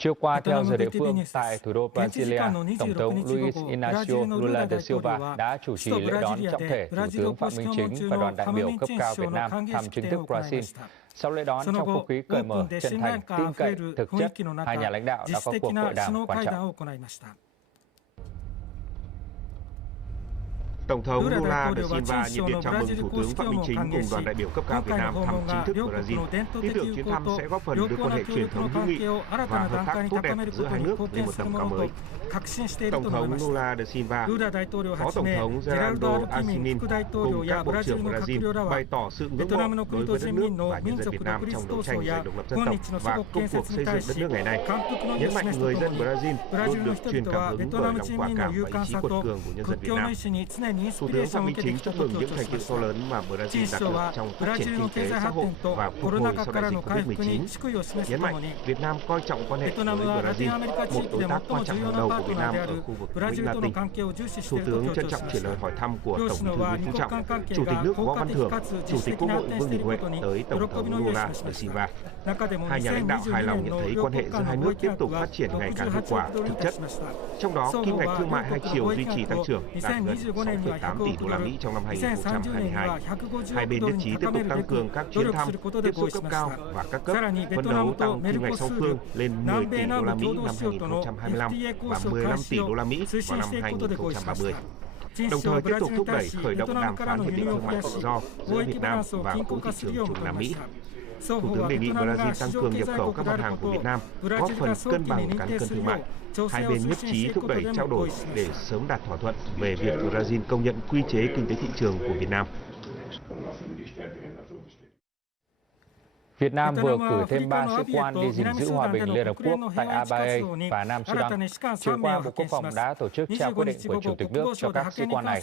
Chiều qua, theo giờ địa phương, tại thủ đô Brasilia, Tổng thống Luiz Inácio Lula da Silva đã chủ trì lễ đón trọng thể Thủ tướng Phạm Minh Chính và đoàn đại biểu cấp cao Việt Nam thăm chính thức Brazil. Sau lễ đón trong không khí cởi mở, chân thành, tin cậy, thực chất, hai nhà lãnh đạo đã có cuộc hội đàm quan trọng. Tổng thống Lula da Silva nhiệt liệt chào mừng Thủ tướng Phạm Minh Chính cùng đoàn đại biểu cấp cao Việt Nam thăm chính thức Brazil. Tin tưởng chuyến thăm sẽ góp phần đưa quan hệ truyền thống hữu nghị và hợp tác tốt đẹp giữa hai nước lên một tầm cao mới. Tổng thống Lula da Silva, Phó Tổng thống Geraldo Alckmin cùng các bộ trưởng Brazil bày tỏ sự ngưỡng mộ đối với đất nước và nhân dân Việt Nam trong đấu tranh giành độc lập dân tộc và công cuộc xây dựng đất nước ngày nay. Nhấn mạnh người dân Brazil luôn được truyền cảm hứng bởi lòng quả cảm và ý chí cuột cường của nhân dân Việt Nam. Thủ tướng Phạm Minh Chính chúc mừng những thành tựu to lớn mà Brazil đạt được trong phát triển kinh tế xã hội và phục hồi sau đại dịch Covid-19. Nhấn mạnh Việt Nam coi trọng quan hệ với Brazil, một đối tác quan trọng hàng đầu của Việt Nam ở khu vực Mỹ Latin. Thủ tướng trân trọng chuyển lời hỏi thăm của Tổng bí thư Nguyễn Phú Trọng, Chủ tịch nước Võ Văn Thưởng, Chủ tịch Quốc hội Vương Đình Huệ tới Tổng thống Lula da Silva. Hai nhà lãnh đạo hài lòng nhận thấy quan hệ giữa hai nước tiếp tục phát triển ngày càng hiệu quả, thực chất. Trong đó, kim ngạch thương mại hai chiều duy trì tăng trưởng, đạt gần 6,8 tỷ đô la Mỹ trong năm 2022. Hai bên nhất trí tiếp tục tăng cường các chuyến thăm, tiếp xúc cấp cao và các cấp, phấn đấu tăng kim ngạch song phương lên 10 tỷ đô la Mỹ năm 2025 và 15 tỷ đô la Mỹ vào năm 2030. Đồng thời tiếp tục thúc đẩy khởi động đàm phán hiệp định thương mại tự do giữa Việt Nam và khối thị trường Trung Nam Mỹ. Thủ tướng đề nghị Brazil tăng cường nhập khẩu các mặt hàng của Việt Nam, góp phần cân bằng cán cân thương mại. Hai bên nhất trí thúc đẩy trao đổi để sớm đạt thỏa thuận về việc Brazil công nhận quy chế kinh tế thị trường của Việt Nam. Việt Nam vừa cử thêm 3 sĩ quan đi gìn giữ hòa bình Liên Hợp Quốc tại Abae và Nam Sudan. Chiều qua, Bộ Quốc phòng đã tổ chức trao quyết định của Chủ tịch nước cho các sĩ quan này.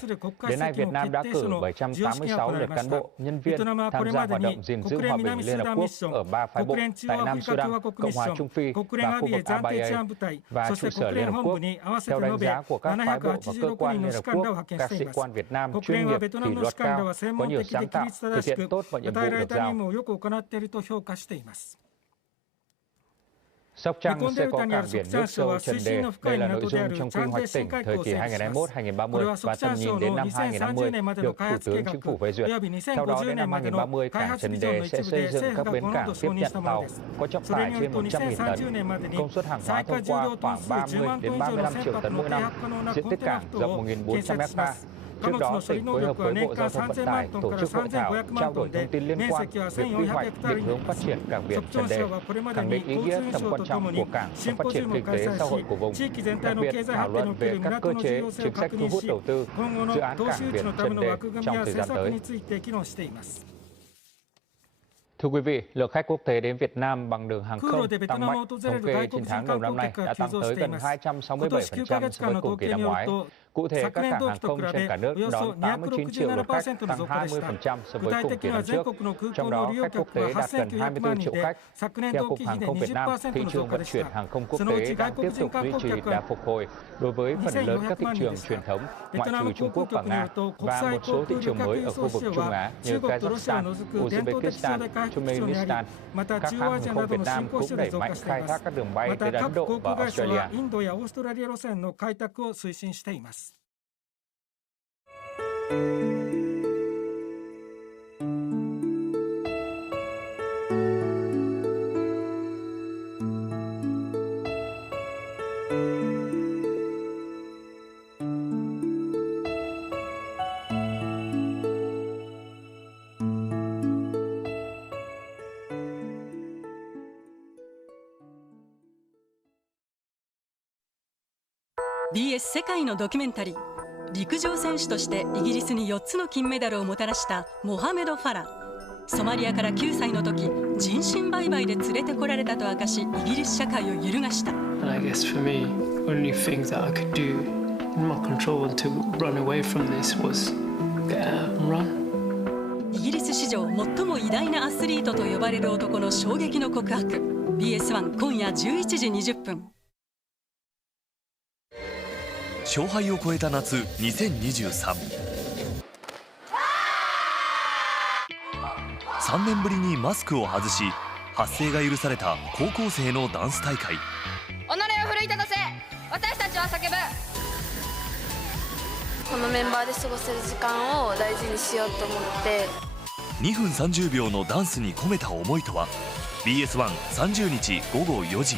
Đến nay, Việt Nam đã cử 786 lượt cán bộ, nhân viên tham gia hoạt động gìn giữ hòa bình Liên Hợp Quốc ở 3 phái bộ tại Nam Sudan, Cộng hòa Trung Phi và khu vực Abae và trụ sở Liên Hợp Quốc. Theo đánh giá của các phái bộ và cơ quan Liên Hợp Quốc, các sĩ quan Việt Nam chuyên nghiệp, kỷ luật cao, có nhiều sáng tạo, thực hiện tốt mọi nhiệm vụ được giao. Sóc Trăng sẽ có cảng biển nước sâu Trần Đề. Đây là nội dung trong quy hoạch tỉnh thời kỳ 2021-2030 và tầm nhìn đến năm 2050 được Thủ tướng Chính phủ phê duyệt. Theo đó, đến năm 2030, cảng Trần Đề sẽ xây dựng các bến cảng tiếp nhận tàu có trọng tải trên 100.000 tấn, công suất hàng hóa thông qua khoảng 30 đến 35 triệu tấn mỗi năm, diện tích cảng rộng 1.400 ha. Trước đó, tỉnh phối hợp với Bộ Giao thông Vận tải tổ chức hội thảo trao đổi thông tin liên quan về quy hoạch định hướng phát triển cảng biển Trần Đề, khẳng định ý nghĩa tầm quan trọng của cảng trong phát triển kinh tế xã hội của vùng, đặc biệt thảo luận về các cơ chế, chính sách thu hút đầu tư, dự án cảng biển Trần Đề trong thời gian tới. Thưa quý vị, lượng khách quốc tế đến Việt Nam bằng đường hàng không tăng mạnh. Thống kê 9 tháng đầu năm nay đã tăng tới gần 267% so với cùng kỳ năm ngoái. Cụ thể, các cảng hàng không trên cả nước đón 89 triệu lượt khách, tăng 20% so với cùng kỳ năm trước. Trong đó, khách quốc tế đạt gần 24 triệu khách. Theo Cục Hàng không Việt Nam, thị trường vận chuyển hàng không quốc tế đang tiếp tục duy trì đà phục hồi đối với phần lớn các thị trường truyền thống, ngoại trừ Trung Quốc và Nga, và một số thị trường mới ở khu vực Trung Á như Kazakhstan, Uzbekistan, Turkmenistan. Các hãng hàng không Việt Nam cũng đẩy mạnh khai thác các đường bay đến Ấn Độ và Australia. BS 世界のドキュメンタリー。陸上選手としてイギリスに4つの金メダルをもたらしたモハメド・ファラ。ソマリアから9歳の時、人身売買で連れてこられたと明かし、イギリス社会を揺るがした。And I guess for me, only thing that I could do in my control to run away from this was get out and run. イギリス史上最も偉大なアスリートと呼ばれる男の衝撃の告白。BS1 今夜11時20分。勝敗を超えた夏2023。3年ぶりにマスクを外し発声が許された高校生のダンス大会。己を奮い立たせ、私たちは叫ぶ。このメンバーで過ごせる時間を大事にしようと思って。2分30秒のダンスに込めた思いとは。 BS1 30日午後4時。